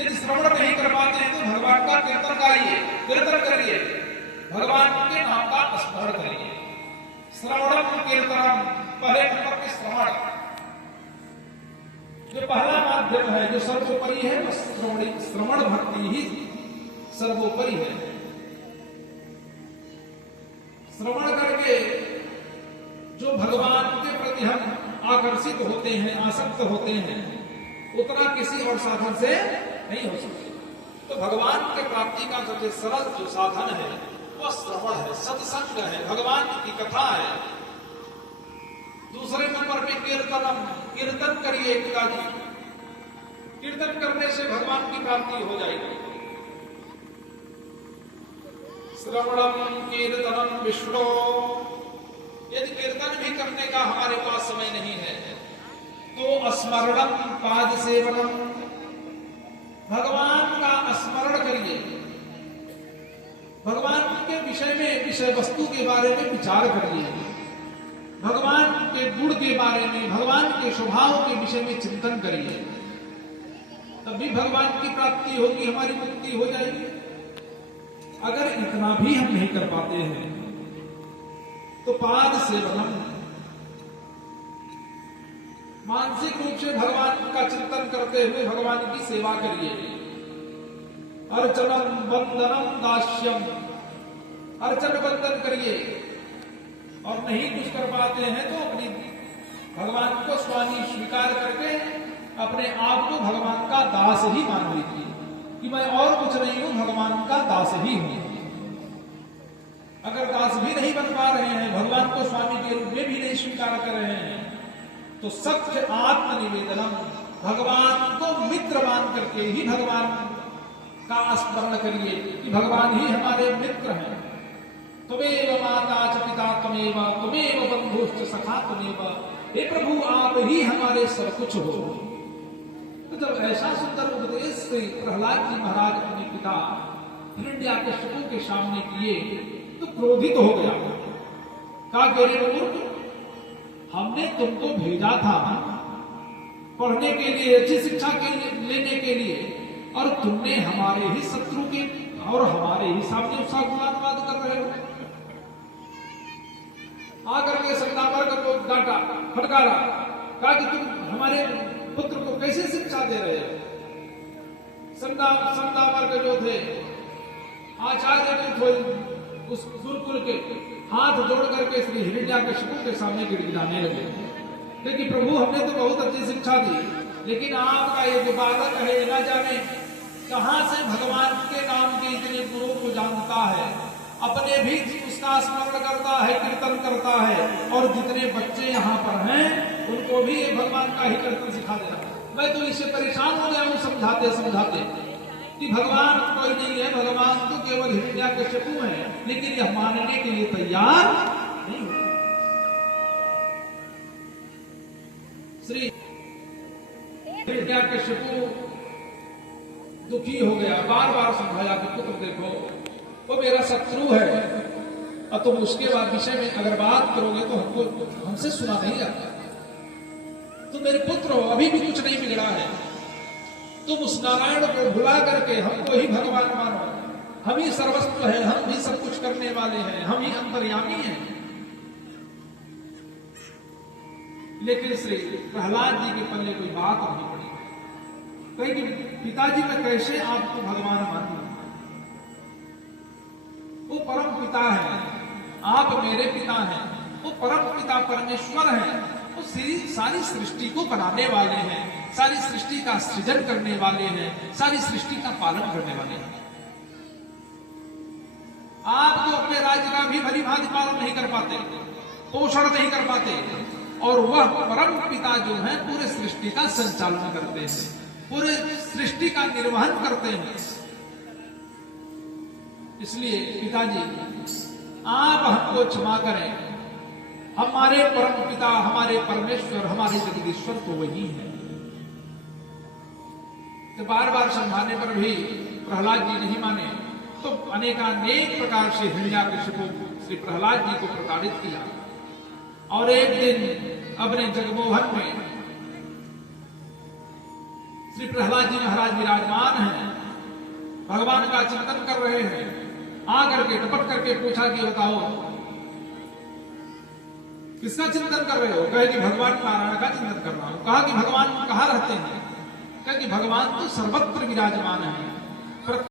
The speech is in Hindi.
यदि श्रवण नहीं कर पाते हैं तो भगवान का कीर्तन गाइए, कीर्तन करिए, भगवान के नाम का स्मरण करिए। श्रवणम कीर्तनम, पहले नंबर पे श्रवण जो पहला माध्यम है, जो सर्वोपरि है, वह श्रवण भक्ति ही सर्वोपरि है। श्रवण करके जो भगवान के प्रति हम आकर्षित होते हैं, आसक्त होते हैं, उतना किसी और साधन से नहीं हो सकते। तो भगवान के प्राप्ति का सबसे सरल जो साधन है वह श्रवण है, सत्संग है, भगवान की कथा है। दूसरे नंबर पे कीर्तनम, कीर्तन करिए पिताजी, कीर्तन करने से भगवान की प्राप्ति हो जाएगी। श्रवणम कीर्तनम विष्णु, यदि कीर्तन भी करने का हमारे पास समय नहीं है तो स्मरणम पाद सेवनम, भगवान का स्मरण करिए, भगवान के विषय में, विषय वस्तु के बारे में विचार करिए, भगवान के गुण के बारे में, भगवान के स्वभाव के विषय में चिंतन करिए, तभी भगवान की प्राप्ति होगी, हमारी मुक्ति हो जाएगी। अगर इतना भी हम नहीं कर पाते हैं तो पाद सेवनम, मानसिक रूप से भगवान का चिंतन करते हुए भगवान की सेवा करिए। अर्चनम वंदनम दास्यम, अर्चन वंदन करिए, और नहीं कुछ कर पाते हैं तो अपनी भगवान को स्वामी स्वीकार करके अपने आप को भगवान का दास ही मान लीजिए कि मैं और कुछ नहीं हूं, भगवान का दास ही हूं। अगर दास भी नहीं बन पा रहे हैं, भगवान को स्वामी के रूप में भी नहीं स्वीकार कर रहे हैं, तो सत्य आत्मनिवेदनम, भगवान को मित्र मान करके ही भगवान का स्मरण करिए कि भगवान ही हमारे मित्र हैं। त्वमेव माता च पिता त्वमेव, त्वमेव बंधुश्च सखा त्वमेव, हे प्रभु आप ही हमारे सब कुछ हो। तो जब ऐसा सुंदर उपदेश से प्रहलाद जी महाराज अपने पिता हिरण्याकशिपु के सामने किए तो क्रोधित हो गया। कहा गरीब, हमने तुमको भेजा था पढ़ने के लिए, अच्छी शिक्षा के लेने के लिए, और तुमने हमारे ही शत्रु के और हमारे ही सामने उसका गुणानुवाद कर रहे हो। आकर के संतावर को डांटा, फटकारा, कहा कि तुम हमारे पुत्र को कैसे शिक्षा दे रहे हो। संतावर के जो थे आचार्य जो थे उस गुरुकुल के हाथ जोड़ करके श्री हिरण्याकशिपु के सामने गिड़गिड़ाने लगे। देखिए प्रभु, हमने तो बहुत अच्छी शिक्षा दी, लेकिन आपका ये जो बालक है न जाने कहां से भगवान के नाम के इतने गुणों को जानता है, अपने भी उसका स्मरण करता है, कीर्तन करता है, और जितने बच्चे यहाँ पर हैं उनको भी ये भगवान का ही कीर्तन सिखा दे रहा है। मैं तो इससे परेशान हो गया हूँ समझाते समझाते कि भगवान कोई नहीं है, भगवान तो केवल हिरण्याकशिपु है, लेकिन यह मानने के लिए तैयार नहीं हो। श्री हिरण्याकशिपु दुखी हो गया, बार बार समझाया कि पुत्र देखो वो मेरा शत्रु है, और तुम उसके बाद विषय में अगर बात करोगे तो हमसे सुना नहीं जाता। तुम मेरे पुत्र हो, अभी भी कुछ नहीं बिगड़ा है, तुम उस नारायण को भुला करके हमको ही भगवान मानो, हम ही सर्वस्व है, हम भी सब कुछ करने वाले हैं, हम ही अंतर्यामी हैं। लेकिन श्री प्रहलाद जी के पल्ले कोई बात नहीं पड़ी। कहीं कि पिताजी मैं कैसे आपको भगवान मानूं, वो परम पिता है, आप मेरे पिता हैं, वो परम पिता परमेश्वर हैं, वो सारी सृष्टि को बनाने वाले हैं, सारी सृष्टि का सृजन करने वाले हैं, सारी सृष्टि का पालन करने वाले हैं। आप तो अपने राज्य का भी भली भांति पालन नहीं कर पाते, पोषण नहीं कर पाते, और वह परम पिता जो है पूरे सृष्टि का संचालन करते हैं, पूरे सृष्टि का निर्वहन करते हैं। इसलिए पिताजी आप हमको क्षमा करें, हमारे परम पिता, हमारे परमेश्वर, हमारे जगदीश्वर तो वही है। तो बार बार समझाने पर भी प्रहलाद जी नहीं माने, तो अनेकानेक प्रकार से हिरण्याकशिपु श्री प्रहलाद जी को प्रताड़ित किया। और एक दिन अपने जगमोहन में श्री प्रहलाद जी महाराज विराजमान हैं, भगवान का चिंतन कर रहे हैं। आकर के टपक करके पूछा कि बताओ किसका चिंतन कर रहे हो? कहे कि भगवान नारायण का चिंतन कर रहा हूं। कहा कि भगवान कहाँ रहते हैं? कहे कि भगवान तो सर्वत्र विराजमान है।